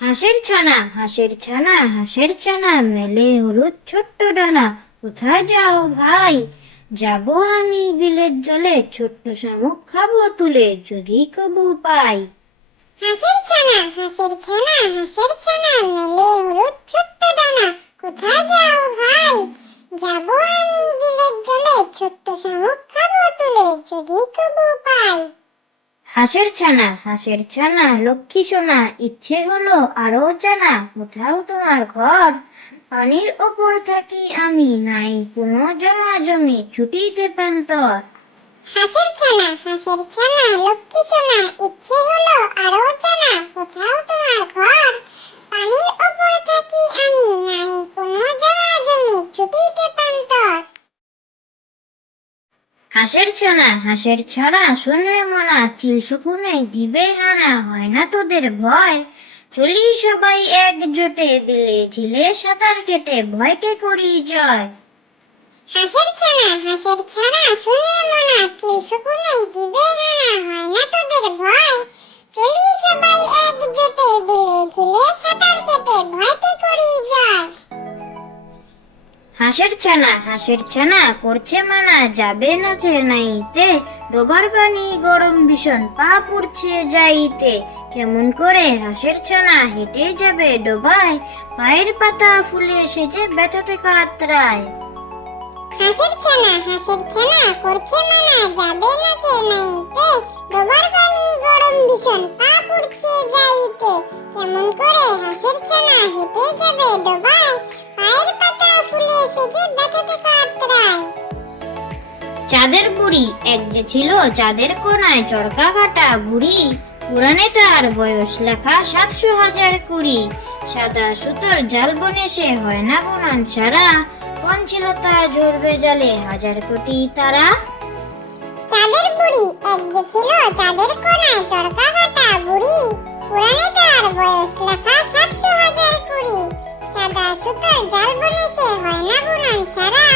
হাঁসের ছানা হাঁসের ছানা হাঁসের ছানা, মেলে হলুদ ছোট্ট ডানা। কোথায় যাও ভাই? যাব আমি বিলের জলে, ছোট্ট শামুক খাব তুলে, যদি কবু পাই। হাঁসের ছানা হাঁসের ছানা হাঁসের ছানা, মেলে হলুদ ছোট্ট ডানা। কোথায় যাও ভাই? যাব আমি বিলের জলে, ছোট্ট শামুক খাব তুলে, যদি কবু পাই। হাঁসের ছানা হাঁসের ছানা, লক্ষ্মী সোনা, ইচ্ছে হলো আরও জানা, কোথাও তোমার ঘর? পানির ওপর থাকি আমি, নাই কোনো জমা জমি, ছুটিতে প্রান্তর। হাঁসের ছানা হাঁসের ছানা, লক্ষ্মী সোনা, ইচ্ছে হলো আরও জানা, কোথাও হাঁসের ছানা হাঁসের ছানা শুনবে মনা, চিল শুকুনে দিবে হানা, হয় না তোদের ভয়? চলি সবাই একজোটে, বিলে ঝিলে সাঁতার কেটে, ভয়কে করি জয়। হাঁসের ছানা হাঁসের ছানা শুনে মনা, চিল শুকুনে দিবে হানা, হয় না তোদের ভয়? হাঁসের ছানা হাঁসের ছানা করছে মানা, যাবে না যে নাইতে ডোবার পানি গরম ভীষণ, পা পুড়ছে যাইতে। কেমন করে হাঁসের ছানা হেঁটে যাবে ডোবায়, পায়ের পাতা ফুলে সেজে ব্যথাতে কাতরায়। হাঁসের ছানা হাঁসের ছানা করছে মানা, যাবে না যে নাইতে ডোবার পানি গরম ভীষণ, পা পুড়ছে যাইতে। কেমন করে হাঁসের ছানা হেঁটে যাবে ডোবায় সেজে ব্যথাতে কাতরায়। চাঁদের বুড়ি এক যে ছিল চাঁদের কোনায় চরকা কাটা বুড়ি পুরাণে তার বয়স লেখা সাতশো হাজার কুড়ি। সাদা সুতোর জাল বনে সে হয় না বনান সারা কোন ছিল তার জোর বেজালে হাজার কোটি তারা। চাঁদের বুড়ি এক যে ছিল চাঁদের কোনায় চরকা কাটা বুড়ি পুরাণে তার বয়স লেখা সাতশো হাজার কুড়ি। সাদা সুতোর জাল será?